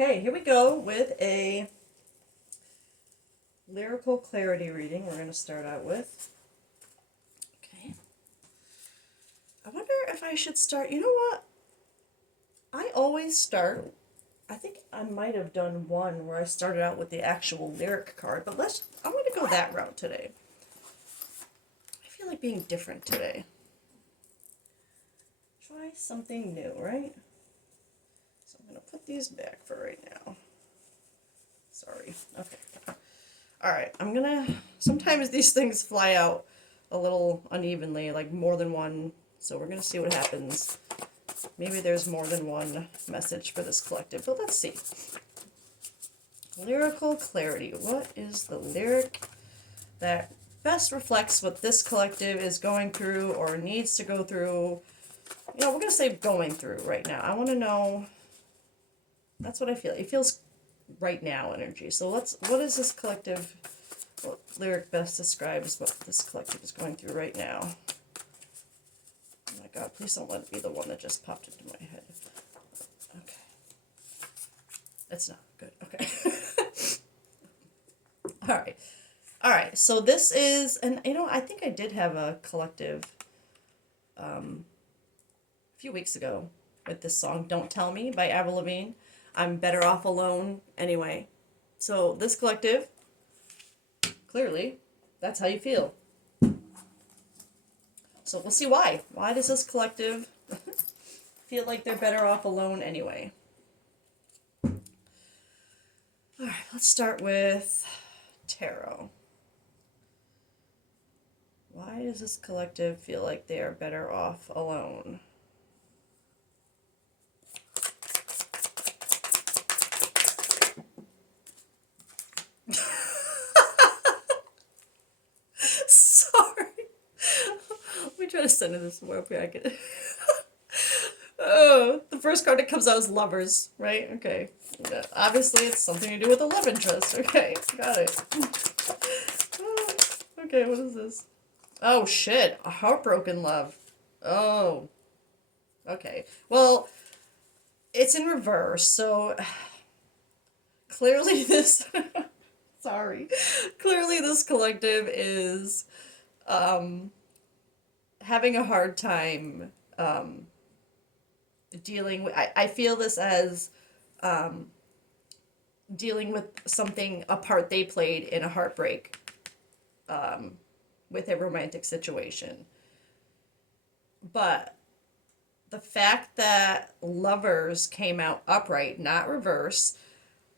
Okay, here we go with a lyrical clarity reading we're going to start out with. Okay. I wonder if I should start. You know what? I always start. I think I might have done one where I started out with the actual lyric card, but I'm going to go that route today. I feel like being different today. Try something new, right? So I'm going to put these back for right now. Sorry. Okay. Alright, sometimes these things fly out a little unevenly, like more than one, so we're gonna see what happens. Maybe there's more than one message for this collective, but let's see. Lyrical clarity. What is the lyric that best reflects what this collective is going through or needs to go through? You know, we're gonna say going through right now. I want to know, that's what I feel. It feels right now energy. So what is this collective, what lyric best describes what this collective is going through right now? Oh my god, please don't let it be the one that just popped into my head. Okay. That's not good. Okay. Alright. Alright, so this is, and you know, I think I did have a collective a few weeks ago with this song, Don't Tell Me by Avril Lavigne. I'm better off alone anyway. So this collective, clearly, that's how you feel. So we'll see why. Why does this collective feel like they're better off alone anyway? Alright, let's start with tarot. Why does this collective feel like they are better off alone? Sorry. Let me try to send this more up here. I can. Oh, the first card that comes out is Lovers, right? Okay. Yeah, obviously, it's something to do with a love interest. Okay, got it. Okay, what is this? Oh, shit. A heartbroken love. Oh. Okay. Well, it's in reverse, so clearly this. Sorry. Clearly, this collective is having a hard time dealing with. I feel this as dealing with something, a part they played in a heartbreak with a romantic situation. But the fact that Lovers came out upright, not reverse,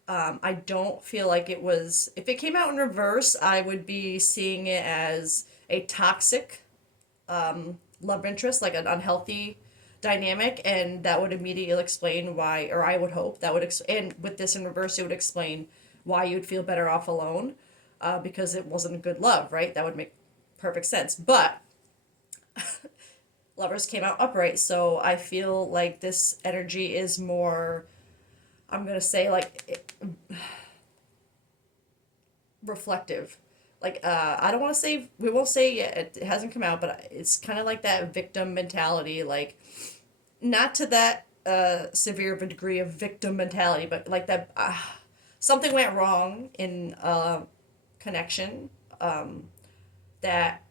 I don't feel like it was. If it came out in reverse, I would be seeing it as a toxic love interest, like an unhealthy dynamic, and that would immediately explain why, or I would hope that would, and with this in reverse, it would explain why you'd feel better off alone, because it wasn't a good love, right? That would make perfect sense. But Lovers came out upright, so I feel like this energy is more, I'm gonna say, like, reflective. Like, I don't want to say, we won't say yet, it hasn't come out, but it's kind of like that victim mentality, like, not to that severe of a degree of victim mentality, but like that, something went wrong in connection, that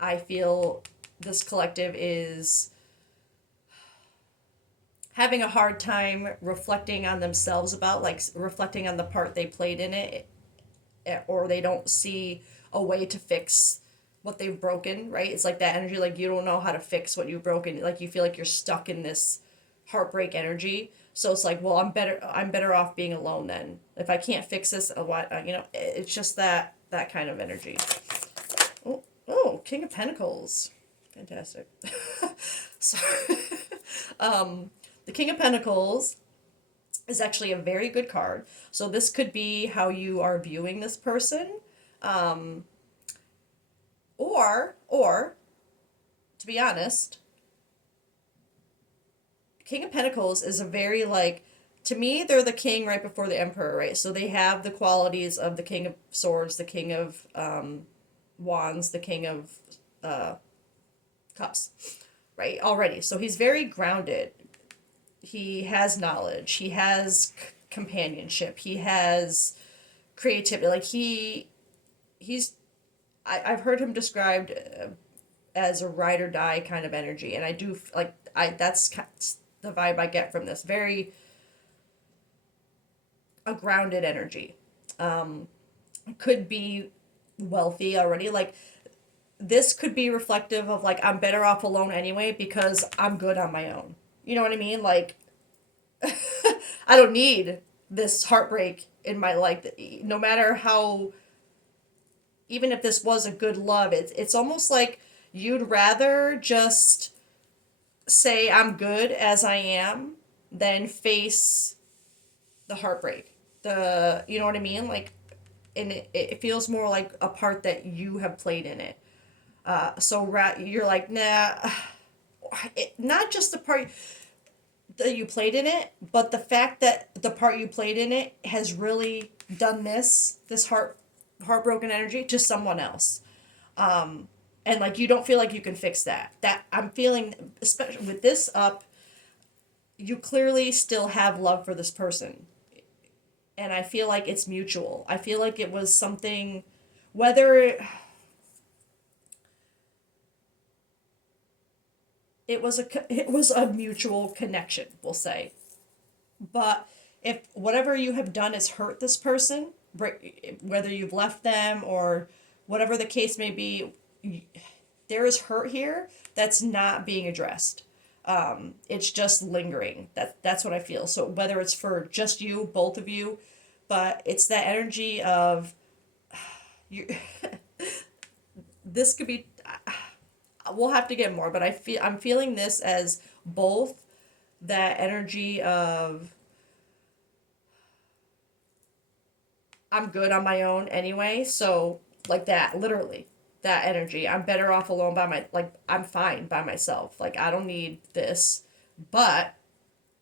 I feel this collective is having a hard time reflecting on themselves about, like reflecting on the part they played in it, or they don't see a way to fix what they've broken, right? It's like that energy, like you don't know how to fix what you've broken, like you feel like you're stuck in this heartbreak energy. So it's like, well, I'm better off being alone then. If I can't fix this, what, it's just that kind of energy. Oh, King of Pentacles. Fantastic. Sorry. The King of Pentacles is actually a very good card. So this could be how you are viewing this person. Or, to be honest, King of Pentacles is a very, like, to me, they're the king right before the emperor, right? So they have the qualities of the King of Swords, the King of Wands, the King of Cups, right? Already. So he's very grounded. He has knowledge. He has companionship. He has creativity. Like he's I've heard him described as a ride or die kind of energy, and I do like I that's the vibe I get from this. Very a grounded energy. Could be wealthy already. Like this could be reflective of like I'm better off alone anyway because I'm good on my own. You know what I mean? Like I don't need this heartbreak in my life. No matter how, even if this was a good love, it's almost like you'd rather just say I'm good as I am than face the heartbreak. The you know what I mean? Like, and it feels more like a part that you have played in it. You're like, nah, not just the part that you played in it, but the fact that the part you played in it has really done this heartbroken energy to someone else. And like you don't feel like you can fix that. That I'm feeling, especially with this up, you clearly still have love for this person. And I feel like it's mutual. I feel like it was something, whether it was a mutual connection, we'll say. But if whatever you have done has hurt this person, whether you've left them or whatever the case may be, there is hurt here that's not being addressed. It's just lingering. That's what I feel. So whether it's for just you, both of you, but it's that energy of you. This could be. We'll have to get more, but I'm feeling this as both that energy of I'm good on my own anyway, so like that, literally. That energy. I'm better off alone by like I'm fine by myself. Like I don't need this. But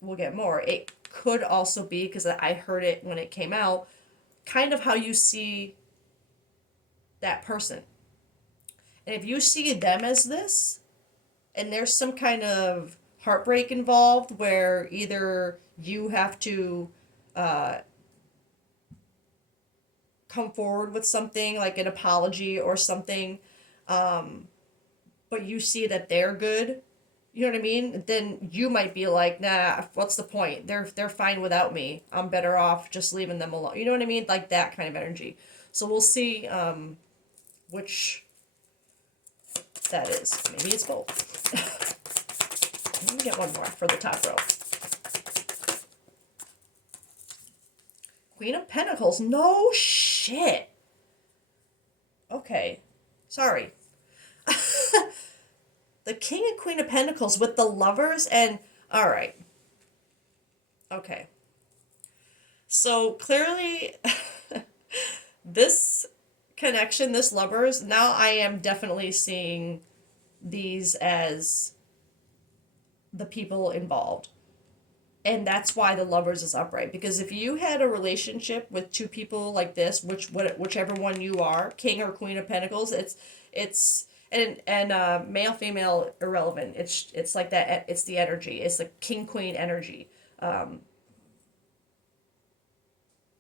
we'll get more. It could also be because I heard it when it came out, kind of how you see that person. And if you see them as this, and there's some kind of heartbreak involved where either you have to come forward with something like an apology or something, but you see that they're good, you know what I mean? Then you might be like, nah, what's the point? They're fine without me. I'm better off just leaving them alone. You know what I mean? Like that kind of energy. So we'll see which that is. Maybe it's both. Let me get one more for the top row. Queen of Pentacles. No shit. Okay. Sorry. The King and Queen of Pentacles with the Lovers and... Alright. Okay. So clearly... this connection, this Lovers, now I am definitely seeing these as the people involved. And that's why the Lovers is upright, because if you had a relationship with two people like this, whichever one you are, King or Queen of Pentacles, it's male female irrelevant. It's like that. It's the energy. It's the King Queen energy.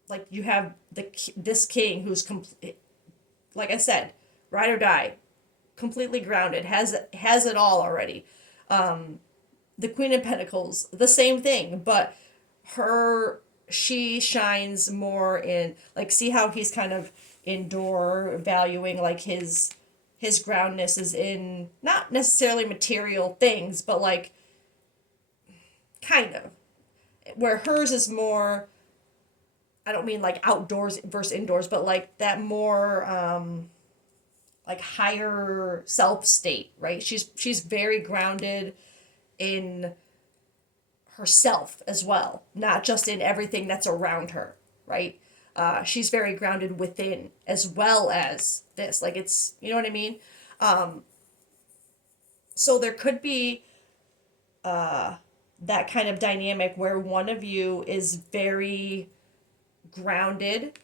Like you have this king who's complete, like I said, ride or die, completely grounded, has it all already. The Queen of Pentacles, the same thing, but she shines more in, like, see how he's kind of indoor, valuing like his groundness is in not necessarily material things, but like kind of, where hers is more, I don't mean like outdoors versus indoors, but like that more like higher self state, right? She's very grounded in herself as well, not just in everything that's around her, right? She's very grounded within as well as this. Like it's, you know what I mean? So there could be that kind of dynamic where one of you is very grounded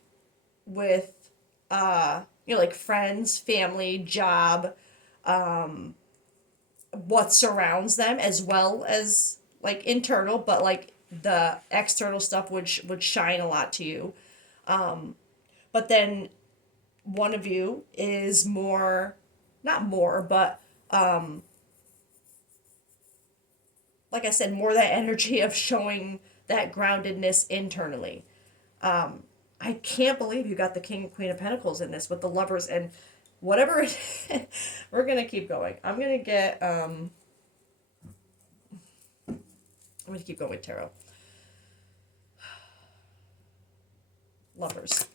with, like friends, family, job, what surrounds them, as well as like internal, but like the external stuff would shine a lot to you. But then one of you is more, not more, but like I said, more that energy of showing that groundedness internally. I can't believe you got the King and Queen of Pentacles in this with the lovers and whatever it we're gonna keep going. I'm gonna keep going with tarot. Lovers.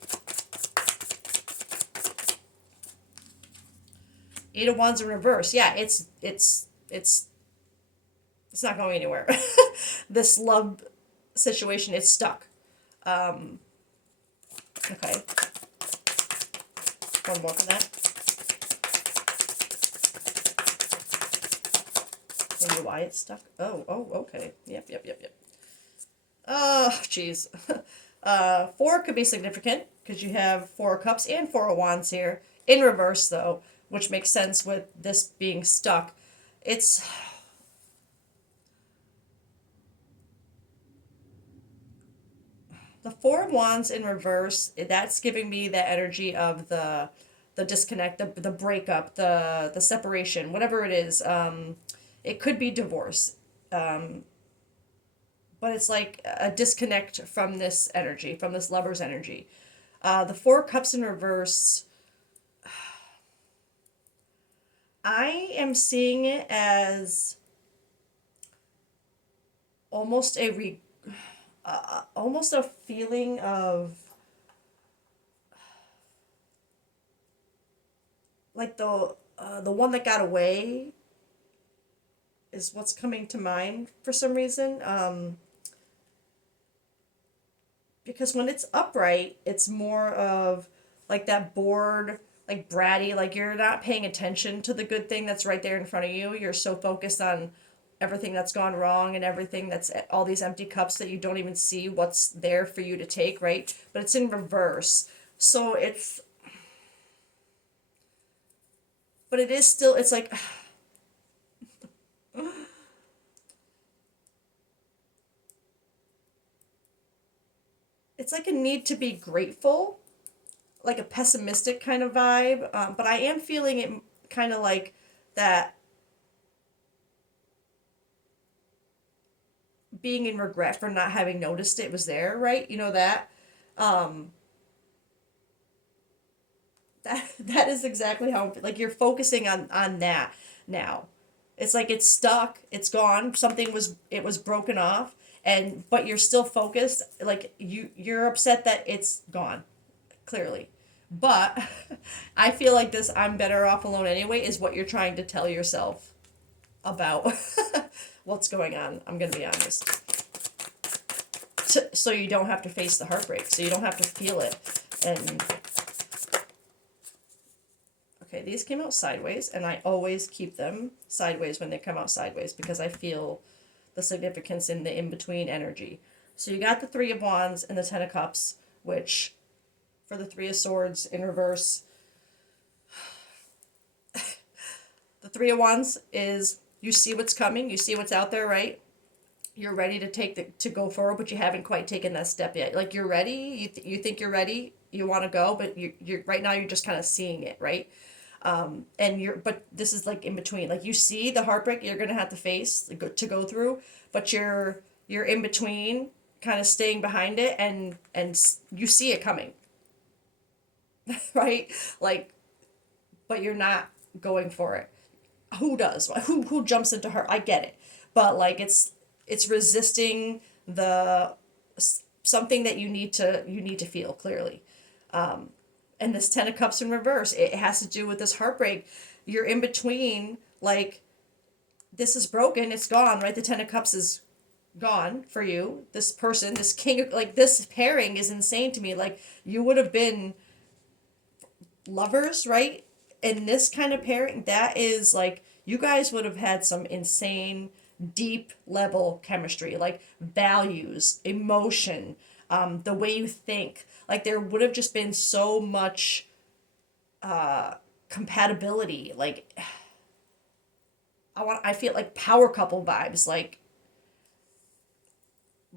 Eight of Wands in reverse. Yeah, it's not going anywhere. This love situation is stuck. Okay. One more for that. Maybe why it's stuck. Oh, okay. Yep. Oh, jeez. Four could be significant because you have Four of Cups and Four of Wands here. In reverse, though, which makes sense with this being stuck. It's... The Four of Wands in reverse, that's giving me the energy of the disconnect, the breakup, the separation, whatever it is. It could be divorce. But it's like a disconnect from this energy, from this lover's energy. The Four Cups in reverse, I am seeing it as almost almost a feeling of like the one that got away is what's coming to mind for some reason. Because when it's upright, it's more of like that bored, like bratty, like you're not paying attention to the good thing that's right there in front of you. You're so focused on everything that's gone wrong and everything that's all these empty cups that you don't even see what's there for you to take, right? But it's in reverse. So but it is still, it's like, it's like a need to be grateful, like a pessimistic kind of vibe. But I am feeling it kind of like that being in regret for not having noticed it was there, right? You know that. Um, that is exactly how like you're focusing on that now. It's like it's stuck, it's gone. Something was it was broken off, and but you're still focused. Like you're upset that it's gone, clearly. But I feel like this I'm better off alone anyway is what you're trying to tell yourself about what's going on. I'm going to be honest. So you don't have to face the heartbreak. So you don't have to feel it. And okay, these came out sideways, and I always keep them sideways when they come out sideways because I feel the significance in the in-between energy. So you got the Three of Wands and the Ten of Cups, which for the Three of Swords in reverse, the Three of Wands is you see what's coming, you see what's out there, right? You're ready to to go forward, but you haven't quite taken that step yet. Like you're ready, you think you're ready, you want to go, but you're right now you're just kind of seeing it, right? And but this is like in between. Like you see the heartbreak you're gonna have to face to go through, but you're in between, kind of staying behind it, and you see it coming, right? Like, but you're not going for it. Who does? Who jumps into her? I get it, but like it's resisting the something that you need to feel clearly. And this Ten of Cups in reverse, it has to do with this heartbreak. You're in between, like this is broken, it's gone, right? The Ten of Cups is gone for you. This person, this king, like this pairing is insane to me. Like you would have been lovers, right? In this kind of pairing, that is like you guys would have had some insane deep level chemistry, like values, emotion, the way you think. Like there would have just been so much compatibility. Like I feel like power couple vibes, like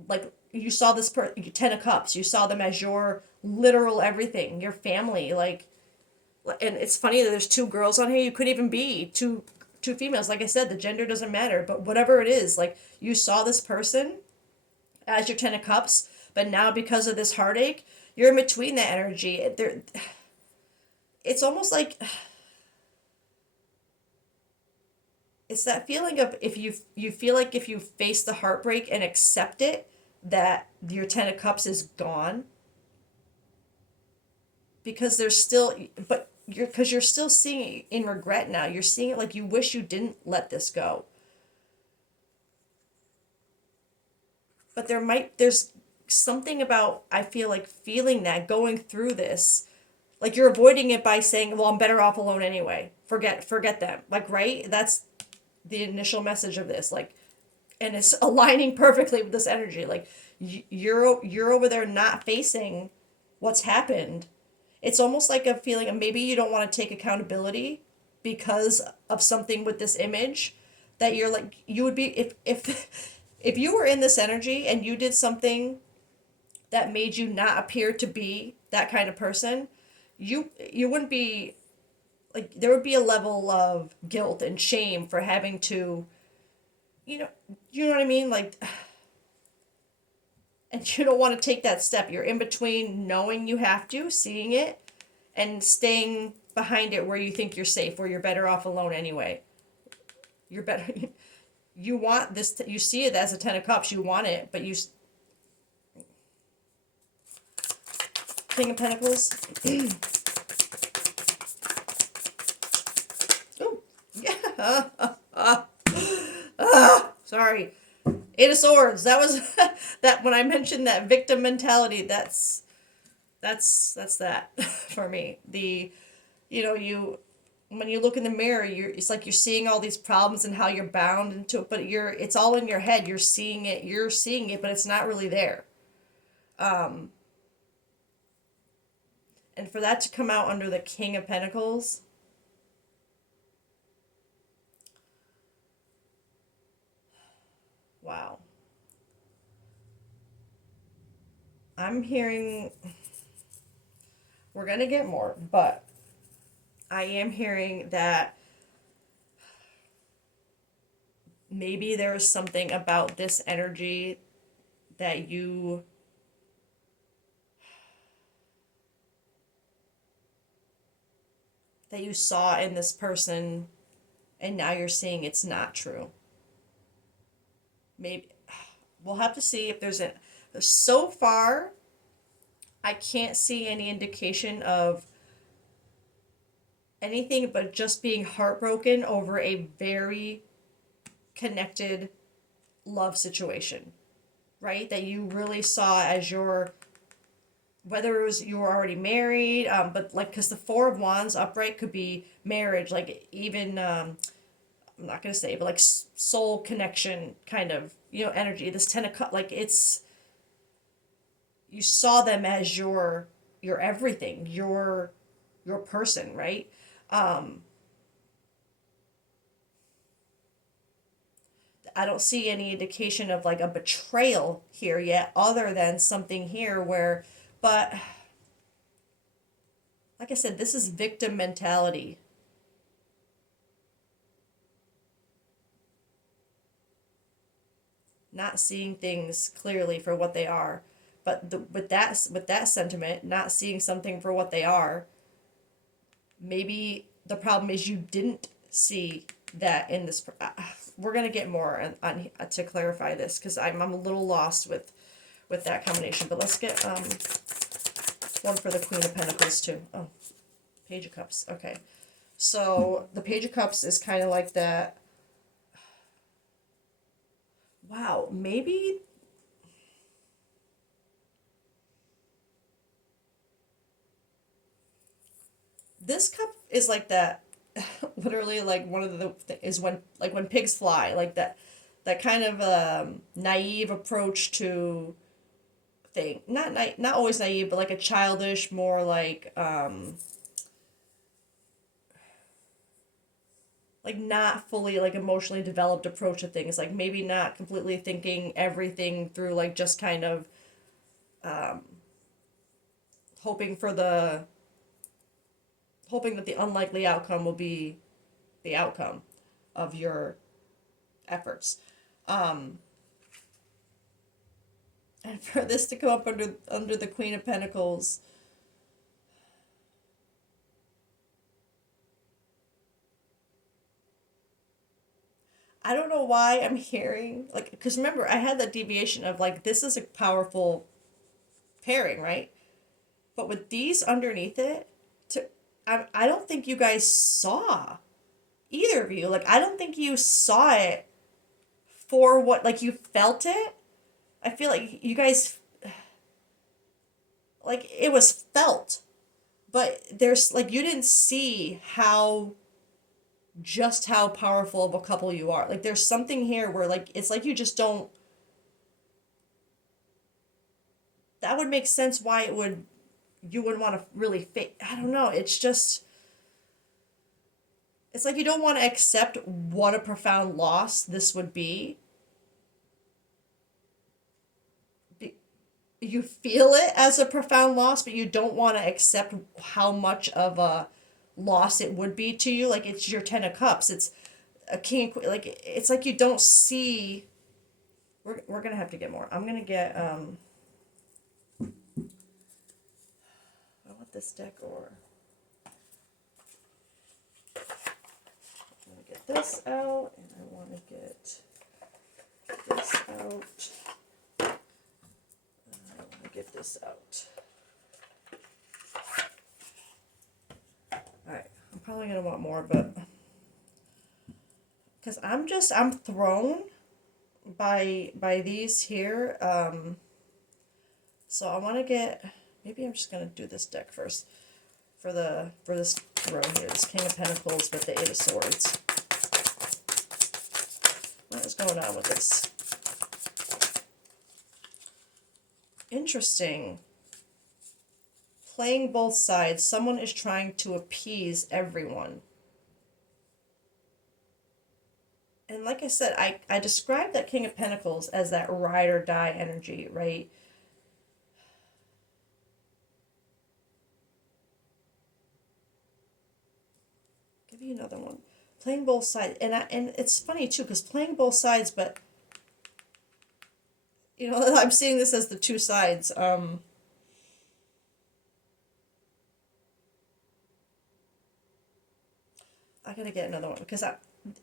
like you saw this Ten of Cups, you saw them as your literal everything, your family, like, and it's funny that there's two girls on here. You could even be two females. Like I said, the gender doesn't matter, but whatever it is, like you saw this person as your Ten of Cups, but now because of this heartache, you're in between that energy. There, it's almost like it's that feeling of if you feel like if you face the heartbreak and accept it, that your Ten of Cups is gone, because there's still, but you're still seeing it in regret now. You're seeing it like you wish you didn't let this go. But there's something about, I feel like, feeling that, going through this, like you're avoiding it by saying, well, I'm better off alone anyway. Forget them. Like, right? That's the initial message of this. Like, and it's aligning perfectly with this energy. Like you're over there not facing what's happened. It's almost like a feeling of maybe you don't want to take accountability because of something with this image, that you're like, you would be, if you were in this energy and you did something that made you not appear to be that kind of person, you wouldn't be, like, there would be a level of guilt and shame for having to, you know, you know what I mean? Like, and you don't want to take that step. You're in between knowing you have to, seeing it, and staying behind it where you think you're safe, where you're better off alone anyway. You're better. You want this, you see it as a Ten of Cups, you want it, but you. King of Pentacles. Oh, yeah. Sorry. Eight of Swords. That was that when I mentioned that victim mentality. That's that for me. The, you, when you look in the mirror, it's like you're seeing all these problems and how you're bound into it, but it's all in your head. You're seeing it, but it's not really there. And for that to come out under the King of Pentacles, wow. I'm hearing, we're going to get more, but I am hearing that maybe there is something about this energy that you saw in this person, and now you're seeing it's not true. Maybe we'll have to see if there's a, so far I can't see any indication of anything but just being heartbroken over a very connected love situation, right? That you really saw as your, whether it was you were already married, but like, because the Four of Wands upright could be marriage, like even, I'm not going to say, but like soul connection kind of, energy. This Ten of Cups, like you saw them as your everything, your person, right? I don't see any indication of like a betrayal here yet, other than something here where, but like I said, this is victim mentality. Not seeing things clearly for what they are. But with that sentiment, not seeing something for what they are, maybe the problem is you didn't see that in this. We're gonna get more on to clarify this, because I'm a little lost with that combination. But let's get one for the Queen of Pentacles too. Oh, Page of Cups. Okay, so the Page of Cups is kind of like that. Wow, maybe this cup is like that. Literally, like one of the is when pigs fly, like that kind of naive approach to thing. Not always naive, but like a childish, more like like not fully like emotionally developed approach to things, like maybe not completely thinking everything through, like just kind of hoping for the hoping that the unlikely outcome will be the outcome of your efforts. And for this to come up under the Queen of Pentacles, I don't know why I'm hearing, like, because remember I had that deviation of like this is a powerful pairing, right? But with these underneath it, to I don't think you guys saw, either of you. Like I don't think you saw it for what, like you felt it. I feel like you guys, like it was felt, but there's like you didn't see how, just how powerful of a couple you are. Like there's something here where like it's like you just don't, that would make sense why it would, you wouldn't want to really fake, I don't know, it's just, it's like you don't want to accept what a profound loss this would be. You feel it as a profound loss, but you don't want to accept how much of a loss it would be to you. Like it's your 10 of cups, it's a king, like it's like you don't see, we're gonna have to get more. I'm gonna get I want this deck, or I'm gonna get this out, and I want to get this out. I want to get this out. All right, I'm probably gonna want more, but because I'm thrown by these here. So I want to get, maybe I'm just gonna do this deck first for this row here. This King of Pentacles with the Eight of Swords. What is going on with this? Interesting. Playing both sides. Someone is trying to appease everyone. And like I said, I described that King of Pentacles as that ride or die energy, right? Give me another one. Playing both sides. And it's funny too, because playing both sides, but you know, I'm seeing this as the two sides. I gotta get another one because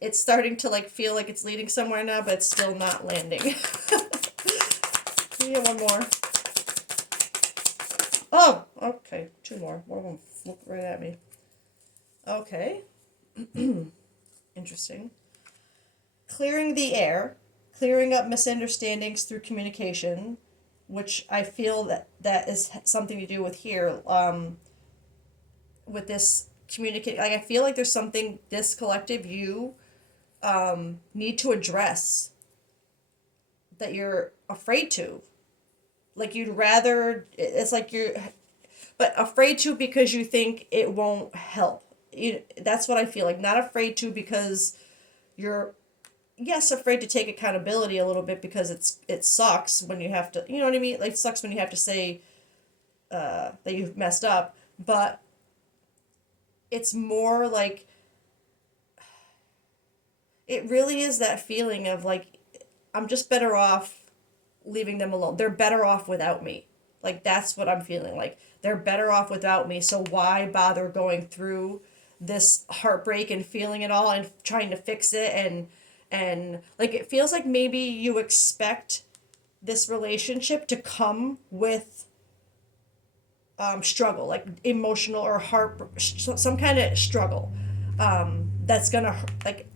it's starting to like feel like it's leading somewhere now, but it's still not landing. Can you get one more? Oh, okay, two more. One of them flew right at me. Okay. Interesting. Clearing the air, clearing up misunderstandings through communication, which I feel that is something to do with here. With this communicate, like I feel like there's something this collective you need to address that you're afraid to. Like you'd rather, it's like you're, but afraid to because you think it won't help. That's what I feel like. Not afraid to because you're, yes, afraid to take accountability a little bit because it sucks when you have to, you know what I mean? Like it sucks when you have to say that you've messed up, but it's more like, it really is that feeling of like, I'm just better off leaving them alone. They're better off without me. Like that's what I'm feeling like. They're better off without me. So why bother going through this heartbreak and feeling it all and trying to fix it, and like it feels like maybe you expect this relationship to come with struggle, like emotional or heart, some kind of struggle that's gonna like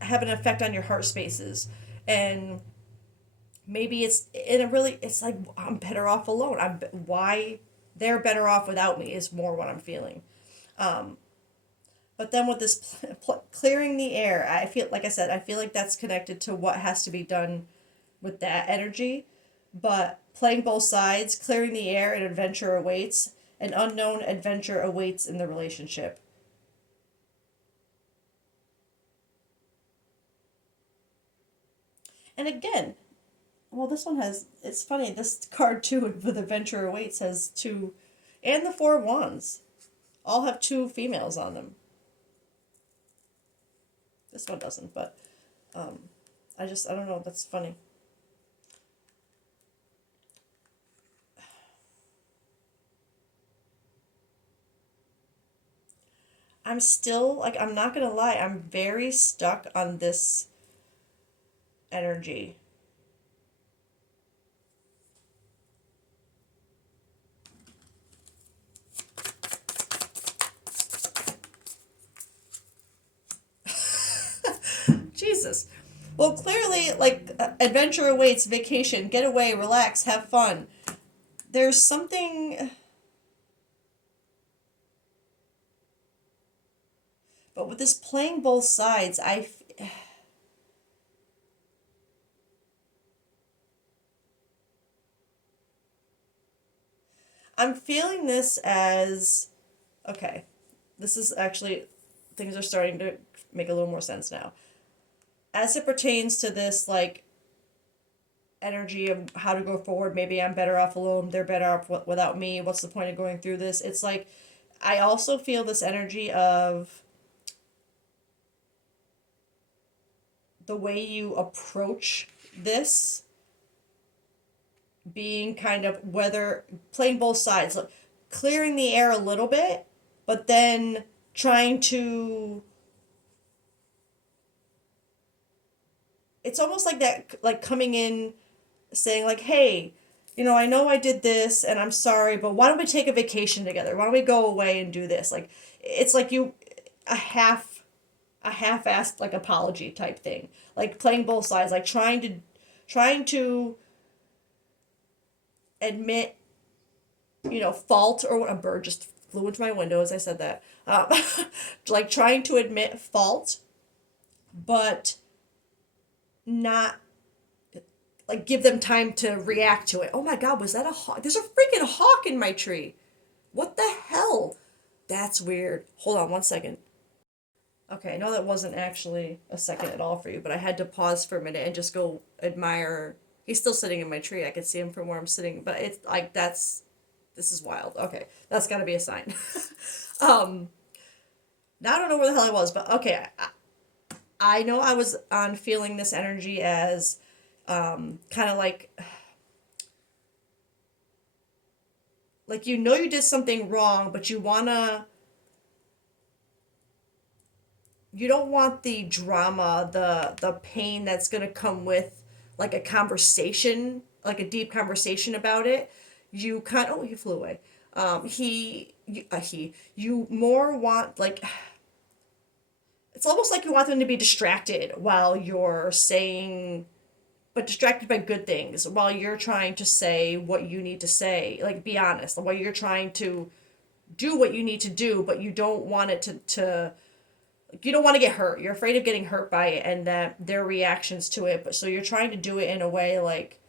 have an effect on your heart spaces. And maybe it's in a really, it's like I'm better off alone. Why they're better off without me is more what I'm feeling. But then with this clearing the air, I feel like I said, I feel like that's connected to what has to be done with that energy. But playing both sides, clearing the air, an adventure awaits. An unknown adventure awaits in the relationship. And again, well, this one has, it's funny, this card too with Adventure Awaits has two, and the Four of Wands all have two females on them. This one doesn't, but um, I don't know, that's funny. I'm still, like, I'm not gonna lie, I'm very stuck on this energy. Jesus. Well, clearly, like, adventure awaits, vacation, get away, relax, have fun. There's something, but with this playing both sides, I'm feeling this as, okay, this is actually, things are starting to make a little more sense now. As it pertains to this, like, energy of how to go forward, maybe I'm better off alone, they're better off without me, what's the point of going through this? It's like, I also feel this energy of the way you approach this being kind of whether playing both sides, like clearing the air a little bit, but then trying to, it's almost like that, like coming in saying like, hey, I know I did this and I'm sorry, but why don't we take a vacation together, why don't we go away and do this, like it's like you, a half-assed like apology type thing, like playing both sides, like trying to admit, fault, or what, a bird just flew into my window as I said that. Like trying to admit fault, but not like give them time to react to it. Oh my God, was that a hawk? There's a freaking hawk in my tree. What the hell? That's weird. Hold on one second. Okay, I know that wasn't actually a second at all for you, but I had to pause for a minute and just go admire. He's still sitting in my tree. I could see him from where I'm sitting, but it's like this is wild. Okay, that's got to be a sign. um, Now I don't know where the hell I was, but okay, I know I was on feeling this energy as kind of like you did something wrong, but you don't want the drama, the pain that's going to come with like a conversation, like a deep conversation about it. You kind of, oh, he flew away. You more want like, it's almost like you want them to be distracted while you're saying, but distracted by good things while you're trying to say what you need to say, like be honest, while you're trying to do what you need to do, but you don't want it to you don't want to get hurt. You're afraid of getting hurt by it and that their reactions to it. But so you're trying to do it in a way like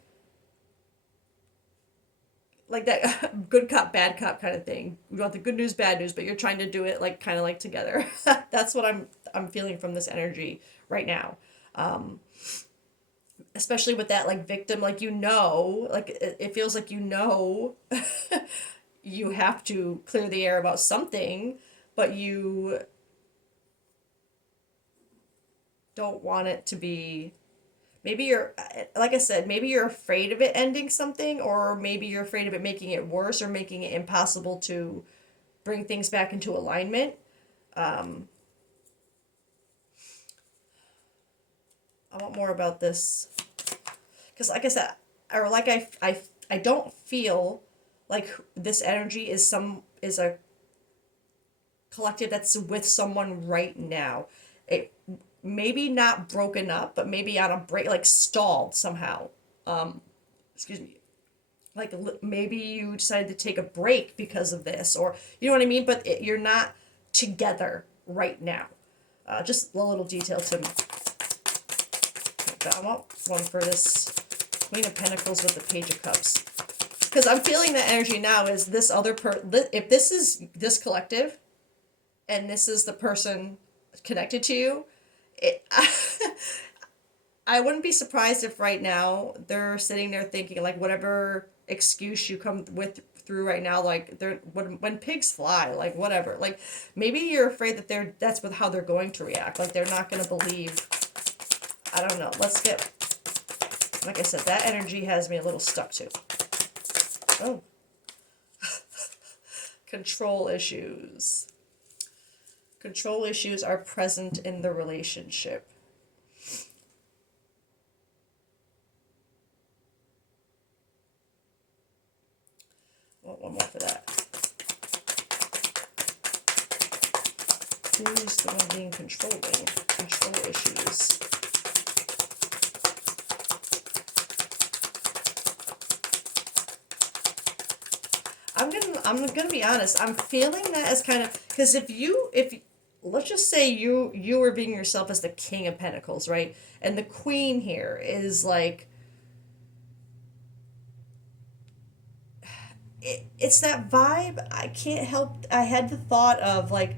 that good cop bad cop kind of thing. You want the good news bad news, but you're trying to do it like kind of like together. That's what I'm feeling from this energy right now. Um, Especially with that like victim, like like it feels like you have to clear the air about something, but you don't want it to be, maybe you're, like I said, maybe you're afraid of it ending something, or maybe you're afraid of it making it worse or making it impossible to bring things back into alignment. um I want more about this because like I said, or like I don't feel like this energy is a collective that's with someone right now. It maybe not broken up, but maybe on a break, like stalled somehow. Um, Excuse me. Like maybe you decided to take a break because of this, or you know what I mean. But you're not together right now. Just a little detail to. I want one for this Queen of Pentacles with the Page of Cups, because I'm feeling the energy now is this other if this is this collective and this is the person connected to you, it, I wouldn't be surprised if right now they're sitting there thinking like whatever excuse you come with through right now, like they're when pigs fly, like whatever, like maybe you're afraid that that's with how they're going to react, like they're not going to believe. I don't know. Let's get, like I said, that energy has me a little stuck too. Oh, control issues. Control issues are present in the relationship. Want one more for that. Who's the one being controlling? Control issues. I'm gonna be honest. I'm feeling that as kind of, because if let's just say you were being yourself as the King of Pentacles, right? And the Queen here is like, it's that vibe. I can't help. I had the thought of like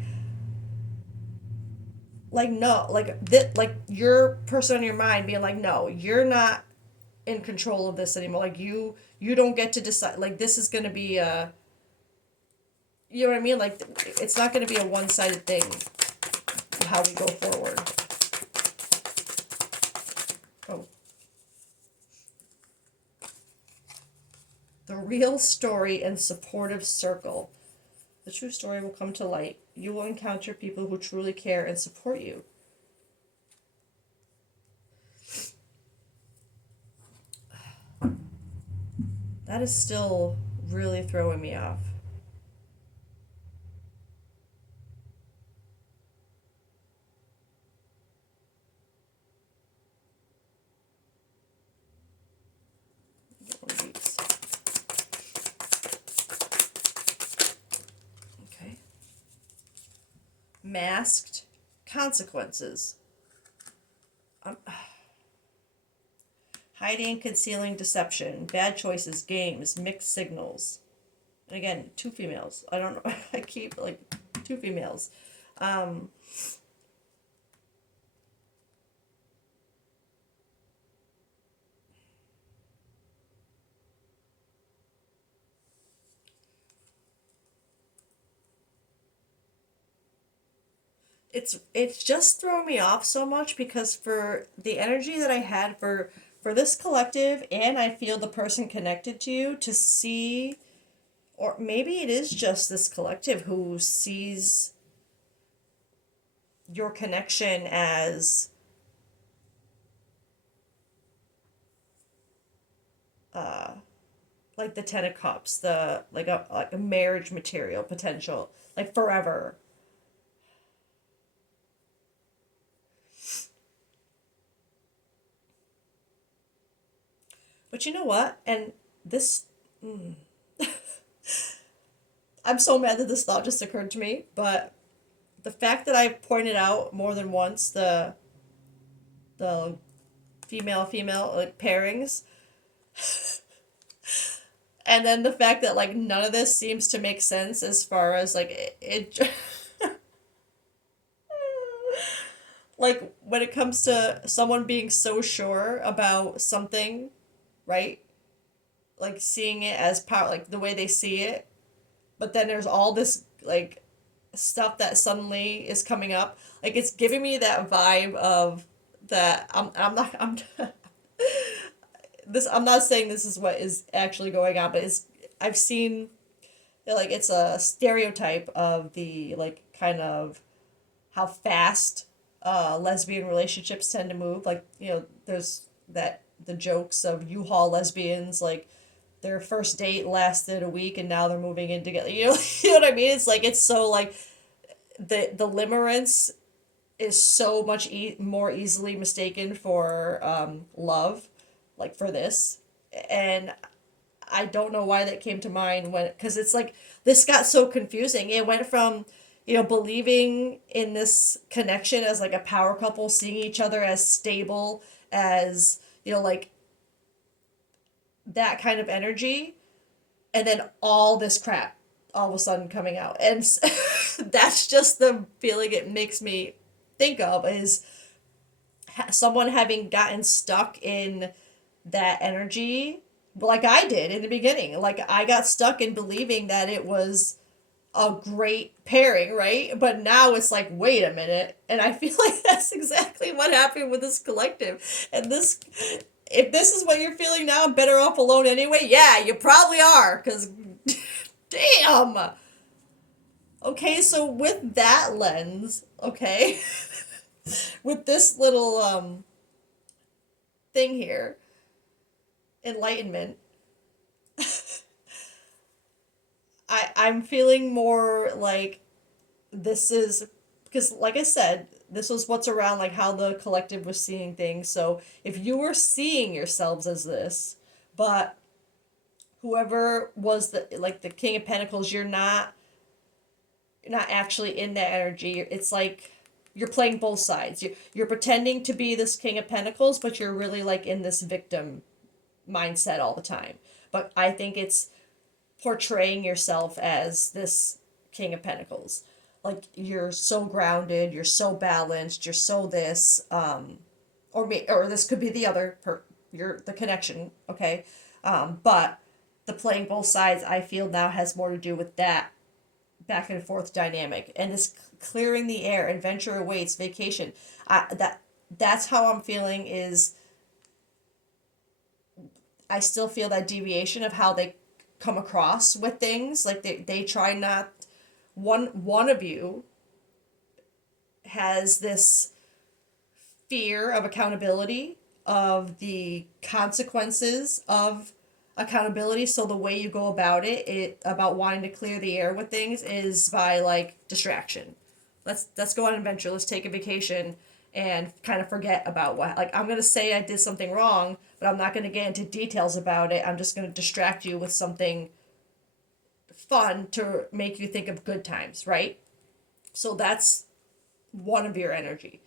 no, like that, like your person on your mind being like, no, you're not in control of this anymore. Like you don't get to decide. Like this is gonna be a, you know what I mean? Like it's not gonna be a one sided thing. How we go forward. Oh, the real story and supportive circle. The true story will come to light. You will encounter people who truly care and support you. That is still really throwing me off. Get one of these. Okay. Masked consequences. Um, hiding, concealing, deception, bad choices, games, mixed signals. And again, two females. I don't know. I keep like two females. Um, it's just thrown me off so much because for the energy that I had for this collective, and I feel the person connected to you to see, or maybe it is just this collective who sees your connection as uh like the 10 of cups, the like a marriage material potential, like forever. But you know what? And this, I'm so mad that this thought just occurred to me, but the fact that I've pointed out more than once the female like pairings, and then the fact that like none of this seems to make sense as far as like it like when it comes to someone being so sure about something, right? Like seeing it as power, like the way they see it, but then there's all this like stuff that suddenly is coming up. Like it's giving me that vibe of that I'm not I'm this I'm not saying this is what is actually going on, but it's I've seen like it's a stereotype of the like kind of how fast lesbian relationships tend to move. Like, you know, there's that the jokes of U-Haul lesbians, like their first date lasted a week and now they're moving in together. You know, you know what I mean? It's like it's so like the limerence is so much more easily mistaken for love, like for this, and I don't know why that came to mind when, because it's like this got so confusing. It went from, you know, believing in this connection as like a power couple, seeing each other as stable, as, you know, like that kind of energy, and then all this crap all of a sudden coming out. And that's just the feeling it makes me think of is someone having gotten stuck in that energy, like I did in the beginning. Like I got stuck in believing that it was a great pairing, right? But now it's like, wait a minute. And I feel like that's exactly what happened with this collective. And this, if this is what you're feeling now, I'm better off alone anyway. Yeah, you probably are. Because, damn. Okay, so with that lens, okay, with this little thing here, enlightenment, I'm feeling more like this is because like I said, this was what's around like how the collective was seeing things. So if you were seeing yourselves as this, but whoever was the like the King of Pentacles, you're not actually in that energy. It's like you're playing both sides. You're pretending to be this King of Pentacles, but you're really like in this victim mindset all the time. But I think it's portraying yourself as this King of Pentacles. Like you're so grounded, you're so balanced, you're so this, or this could be the other you're the connection, okay, but the playing both sides I feel now has more to do with that back and forth dynamic and this clearing the air, adventure awaits, vacation. That's how I'm feeling is I still feel that deviation of how they come across with things. Like they try not one of you has this fear of accountability, of the consequences of accountability. So the way you go about it about wanting to clear the air with things is by like distraction. Let's go on an adventure. Let's take a vacation and kind of forget about what like I'm gonna say I did something wrong, but I'm not gonna get into details about it. I'm just gonna distract you with something fun to make you think of good times, right? So that's one of your energy.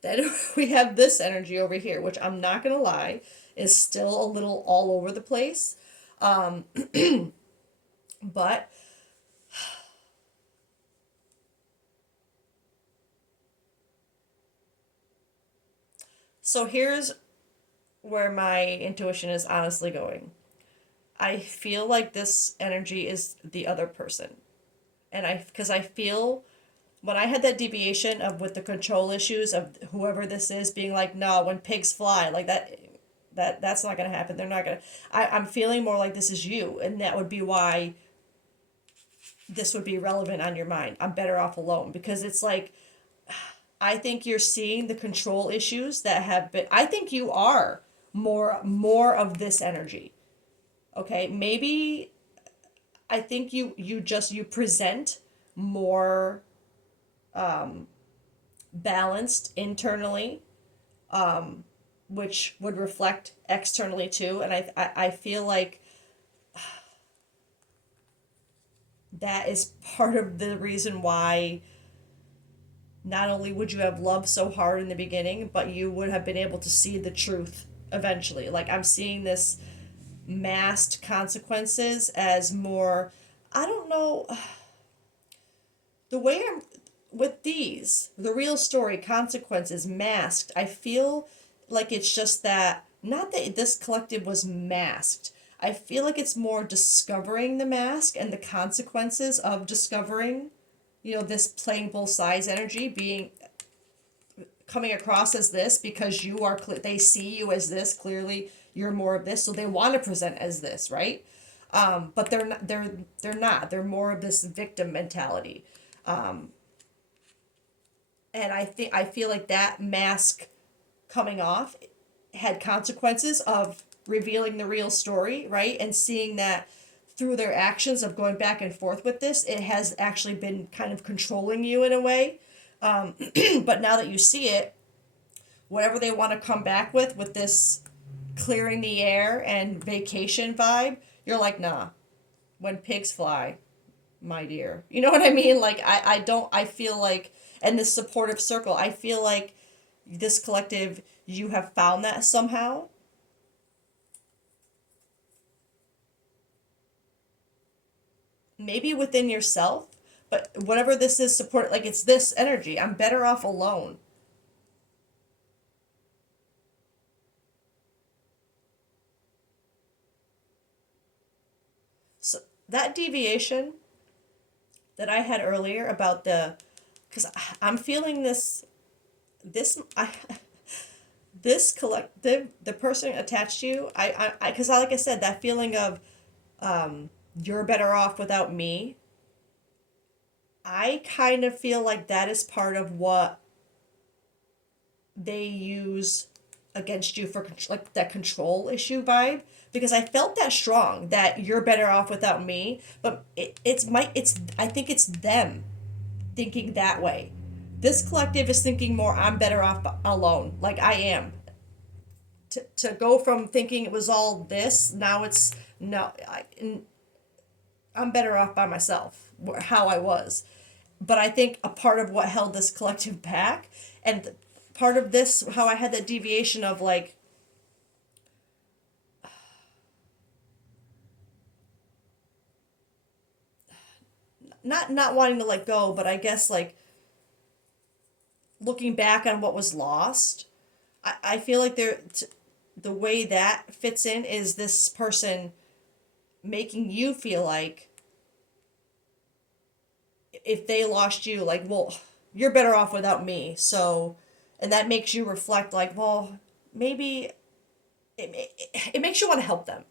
Then we have this energy over here, which I'm not gonna lie, is still a little all over the place. But so here's where my intuition is honestly going. I feel like this energy is the other person. And because I feel when I had that deviation of with the control issues of whoever this is being like, no, when pigs fly, like that's not gonna happen. They're not gonna. I'm feeling more like this is you, and that would be why this would be relevant on your mind. I'm better off alone because it's like I think you're seeing the control issues that have been. I think you are more of this energy. Okay, maybe I think you present more balanced internally, which would reflect externally too. And I feel like that is part of the reason why not only would you have loved so hard in the beginning, but you would have been able to see the truth eventually. Like I'm seeing this masked consequences as more, I don't know, the way I'm with these, the real story, consequences, masked, I feel like it's just that, not that this collective was masked. I feel like it's more discovering the mask and the consequences of discovering, this playing both sides energy being coming across as this because you are they see you as this clearly you're more of this so they want to present as this, right? But they're more of this victim mentality. And I feel like that mask coming off had consequences of revealing the real story, right? And seeing that through their actions of going back and forth with this, it has actually been kind of controlling you in a way. But now that you see it, whatever they want to come back with this clearing the air and vacation vibe, you're like, nah, when pigs fly, my dear. You know what I mean? Like, I don't, I feel like, and this supportive circle, I feel like this collective, you have found that somehow. Maybe within yourself, but whatever this is, support, like, it's this energy. I'm better off alone. that deviation that I had earlier about the, because I'm feeling this I this collective, the person attached to you, because like I said, that feeling of you're better off without me. I kind of feel like that is part of what they use against you for like that control issue vibe, because I felt that strong that you're better off without me, but it's I think it's them thinking that way. This collective is thinking more I'm better off alone, like I am. To go from thinking it was all this, now it's no, I'm better off by myself, how I was. But I think a part of what held this collective back, and part of this, how I had that deviation of like, not wanting to let go, but I guess like looking back on what was lost, I feel like the way that fits in is this person making you feel like if they lost you, like, well, you're better off without me. So, and that makes you reflect, like, well, maybe it makes you want to help them,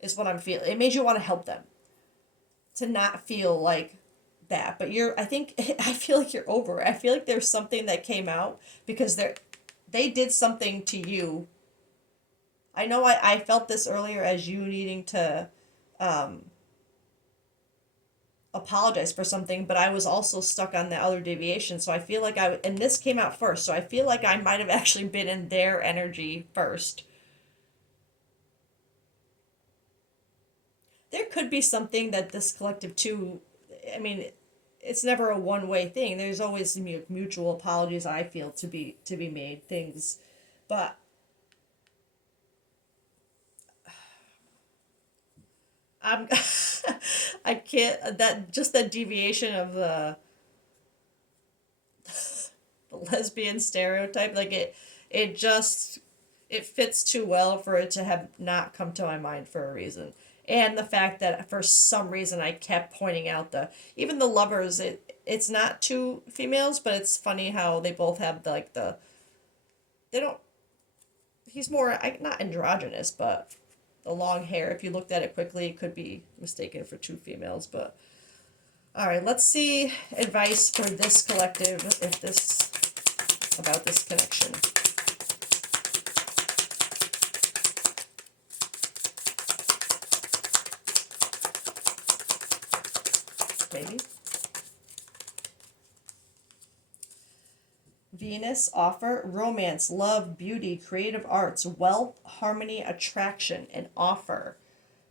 is what I'm feeling. It makes you want to help them to not feel like that. But I think, I feel like you're over it. I feel like there's something that came out because they did something to you. I know I felt this earlier as you needing to apologize for something, but I was also stuck on the other deviation. So I feel like and this came out first. So I feel like I might have actually been in their energy first. There could be something that this collective too, I mean, it's never a one-way thing. There's always mutual apologies, I feel, to be made, things. But I'm I can't, that just that deviation of the lesbian stereotype, like it just it fits too well for it to have not come to my mind for a reason. And the fact that for some reason I kept pointing out even the lovers, it's not two females, but it's funny how they both have like they don't, he's more not androgynous, but the long hair, if you looked at it quickly, it could be mistaken for two females. But all right, let's see advice for this collective, if this about this connection. Maybe. Venus, offer romance, love, beauty, creative arts, wealth, harmony, attraction, and offer.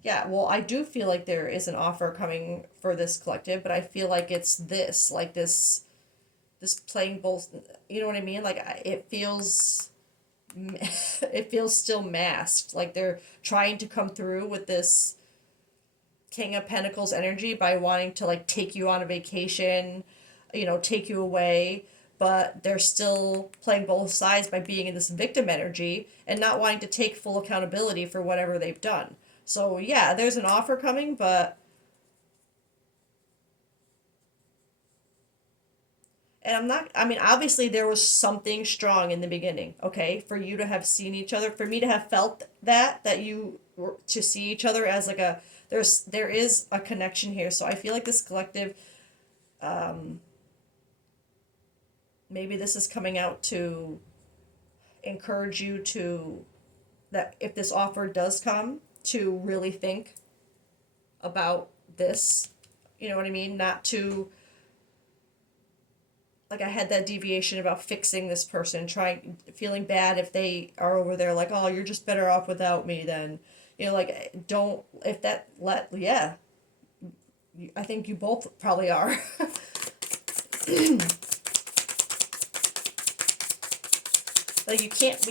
Yeah, well, I do feel like there is an offer coming for this collective, but I feel like it's this, like this playing both, you know what I mean? Like it feels it feels still masked, like they're trying to come through with this King of Pentacles energy by wanting to like take you on a vacation, take you away, but they're still playing both sides by being in this victim energy and not wanting to take full accountability for whatever they've done. So, yeah, there's an offer coming, but and I'm not, I mean, obviously there was something strong in the beginning, okay? For you to have seen each other, for me to have felt that you were to see each other as like there is a connection here. So I feel like this collective, maybe this is coming out to encourage you to, that if this offer does come, to really think about this. You know what I mean? Not to, like, I had that deviation about fixing this person, trying, feeling bad if they are over there like, oh, you're just better off without me, then, like, don't, if that yeah, I think you both probably are. Like, you can't,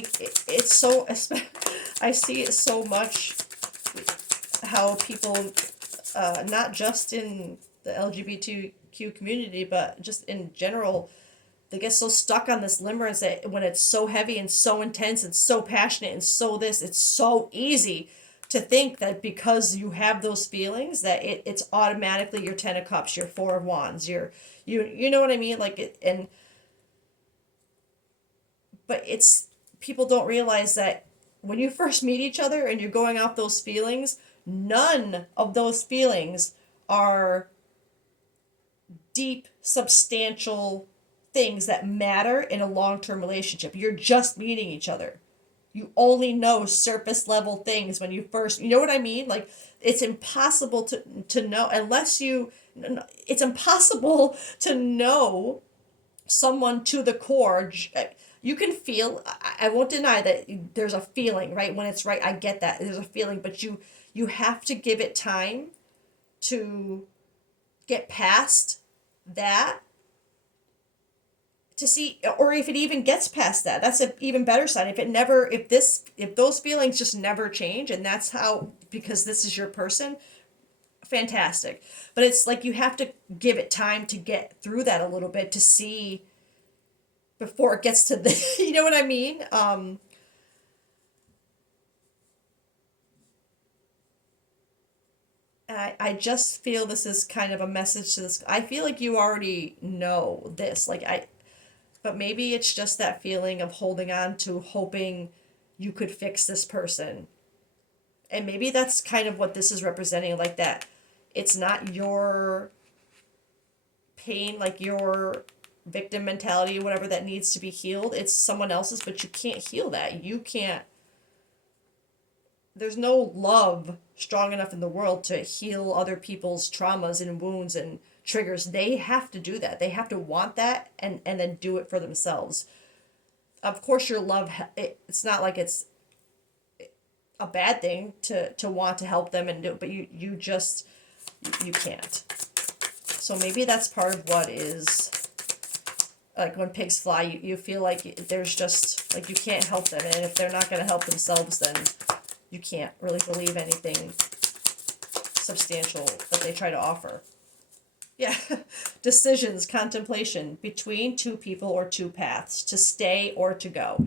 it's so, I see it so much, how people, not just in the LGBTQ community, but just in general, they get so stuck on this limerence that when it's so heavy and so intense and so passionate and so this, it's so easy to think that because you have those feelings that it's automatically your 10 of cups, your 4 of wands, you know what I mean, like it. And but it's, people don't realize that when you first meet each other and you're going off those feelings, none of those feelings are deep, substantial things that matter in a long-term relationship. You're just meeting each other. You only know surface level things when you first, you know what I mean? Like it's impossible to know unless you, it's impossible to know someone to the core. You can feel, I won't deny that there's a feeling, right? When it's right, I get that. There's a feeling, but you have to give it time to get past that, to see, or if it even gets past that, that's an even better sign. If it never, if those feelings just never change, and that's how, because this is your person, fantastic. But it's like you have to give it time to get through that a little bit to see before it gets to the you know what I mean. I just feel this is kind of a message to this. I feel like you already know this, like I, but maybe it's just that feeling of holding on to hoping you could fix this person. And maybe that's kind of what this is representing, like that it's not your pain, like your victim mentality or whatever that needs to be healed. It's someone else's, but you can't heal that. You can't, there's no love strong enough in the world to heal other people's traumas and wounds and triggers. They have to do that. They have to want that and then do it for themselves. Of course, your love, it's not like it's a bad thing to want to help them and do it, but you just, you can't. So maybe that's part of what is, like when pigs fly, you feel like there's just, like you can't help them. And if they're not going to help themselves, then you can't really believe anything substantial that they try to offer. Yeah. Decisions, contemplation between two people or two paths, to stay or to go.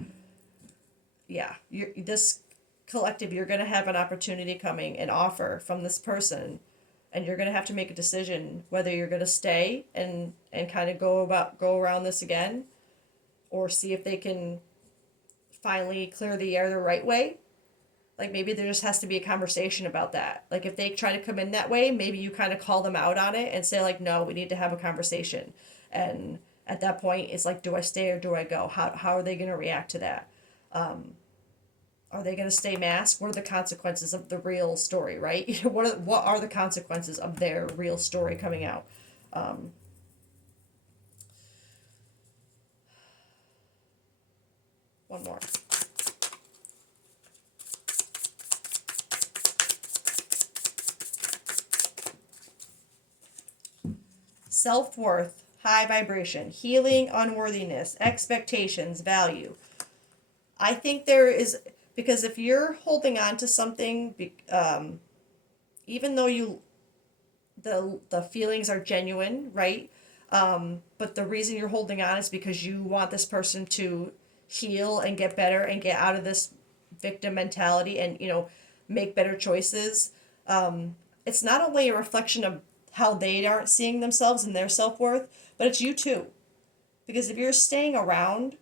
Yeah. This collective, you're going to have an opportunity coming, an offer from this person, and you're going to have to make a decision whether you're going to stay and kind of go around this again, or see if they can finally clear the air the right way. Like maybe there just has to be a conversation about that. Like if they try to come in that way, maybe you kind of call them out on it and say like, no, we need to have a conversation. And at that point, it's like, do I stay or do I go? How are they going to react to that? Are they going to stay masked? What are the consequences of the real story, right? What are the consequences of their real story coming out? One more. Self-worth, high vibration, healing, unworthiness, expectations, value. I think there is, because if you're holding on to something, even though the feelings are genuine, right? But the reason you're holding on is because you want this person to heal and get better and get out of this victim mentality and, make better choices. It's not only a reflection of how they aren't seeing themselves and their self-worth, but it's you too. Because if you're staying around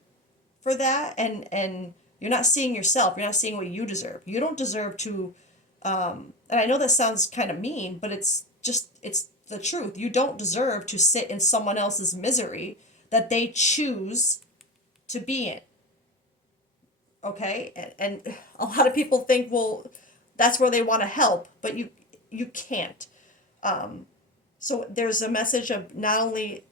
for that and you're not seeing yourself, you're not seeing what you deserve. You don't deserve to, and I know that sounds kind of mean, but it's the truth. You don't deserve to sit in someone else's misery that they choose to be in. Okay? And a lot of people think, well, that's where they want to help, but you can't. So there's a message of not only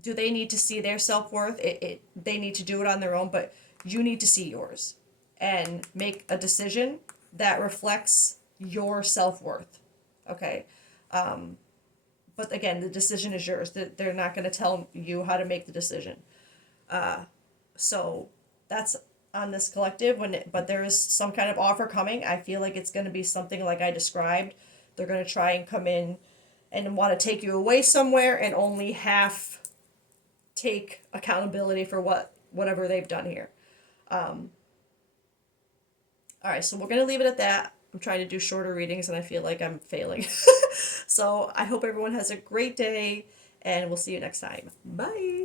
do they need to see their self-worth, they need to do it on their own, but you need to see yours and make a decision that reflects your self-worth. Okay? But again, the decision is yours. They're not going to tell you how to make the decision. So that's on this collective, but there is some kind of offer coming. I feel like it's going to be something like I described. They're going to try and come in and want to take you away somewhere and only half take accountability for whatever they've done here. All right, so we're going to leave it at that. I'm trying to do shorter readings and I feel like I'm failing. So I hope everyone has a great day and we'll see you next time. Bye.